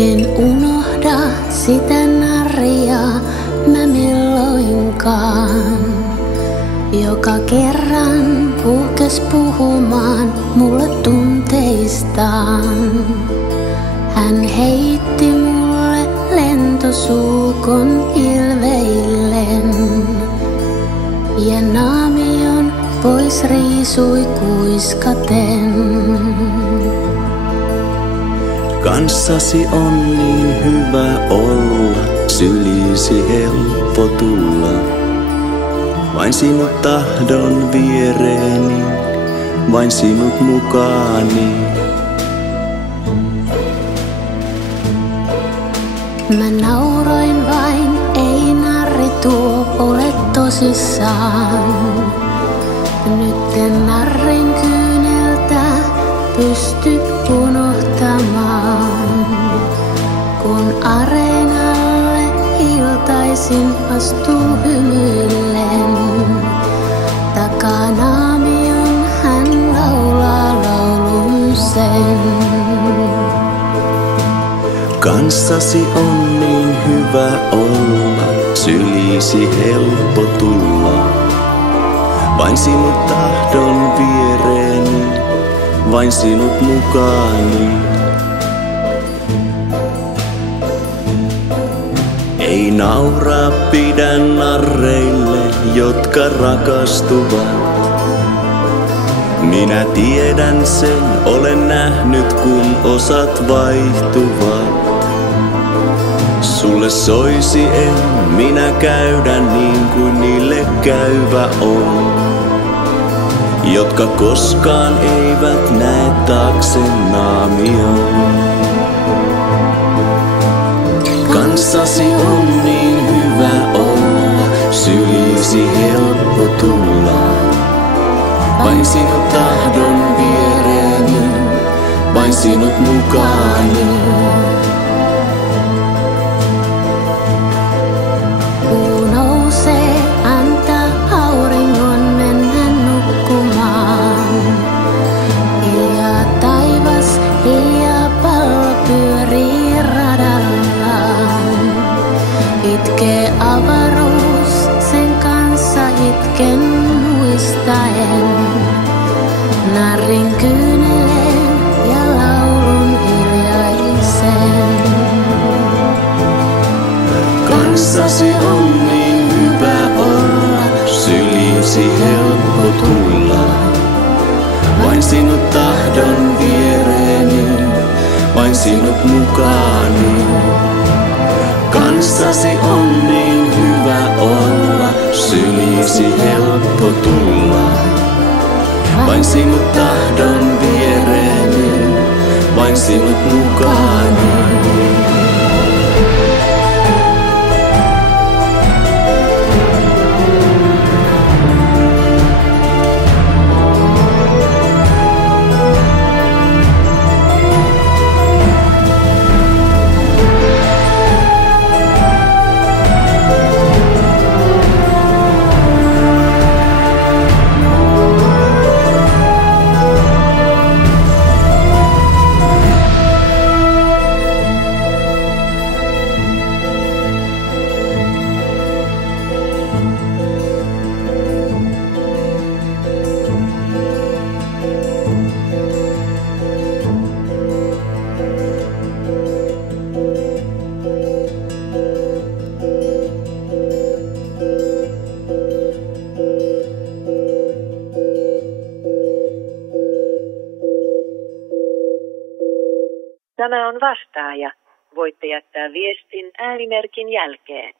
En unohda sitä narria mä milloinkaan, joka kerran puhkes puhumaan mulle tunteistaan. Hän heitti mulle lentosuukon ilveillen ja naamion pois riisui kuiskaten. Kanssasi on niin hyvä olla, syliisi helppo tulla. Vain sinut tahdon viereeni, vain sinut mukaani. Mä nauroin vain, ei narri tuo ole tosissaan. Nyt en narrin kyyneltä pysty unohtamaan, kun areenalle iltaisin astuu hymyillen. Takanaamion hän laulaa laulun sen. Kanssasi on niin hyvä olla, syliisi helppo tulla. Vain sinut tahdon viereeni, vain sinut mukaani. Ei nauraa pidä narreille, jotka rakastuvat. Minä tiedän sen, olen nähnyt kun osat vaihtuvat. Sulle soisi en minä käydä niin kuin niille käyvä on, jotka koskaan eivät näe taakse naamion. Kanssasi on niin hyvä olla, syliisi helppo tulla. Vain sinut tahdon viereeni, vain sinut mukaani. Kuu nousee, antaa auringon mennä nukkumaan. Hiljaa taivas, hiljaa pallo pyörii radallaan. Itkee avaruus, sen kanssa itken muistaen. Narrin kyyneleen ja laulun hiljaisen. Kanssasi on niin hyvä olla, syliisi helppo tulla. Vain sinut tahdon viereeni, vain sinut mukaani. Kanssasi on niin hyvä olla, syliisi helppo tulla. Vain sinut tahdon viereeni, vain sinut mukaani. Tämä on vastaaja. Voitte jättää viestin äänimerkin jälkeen.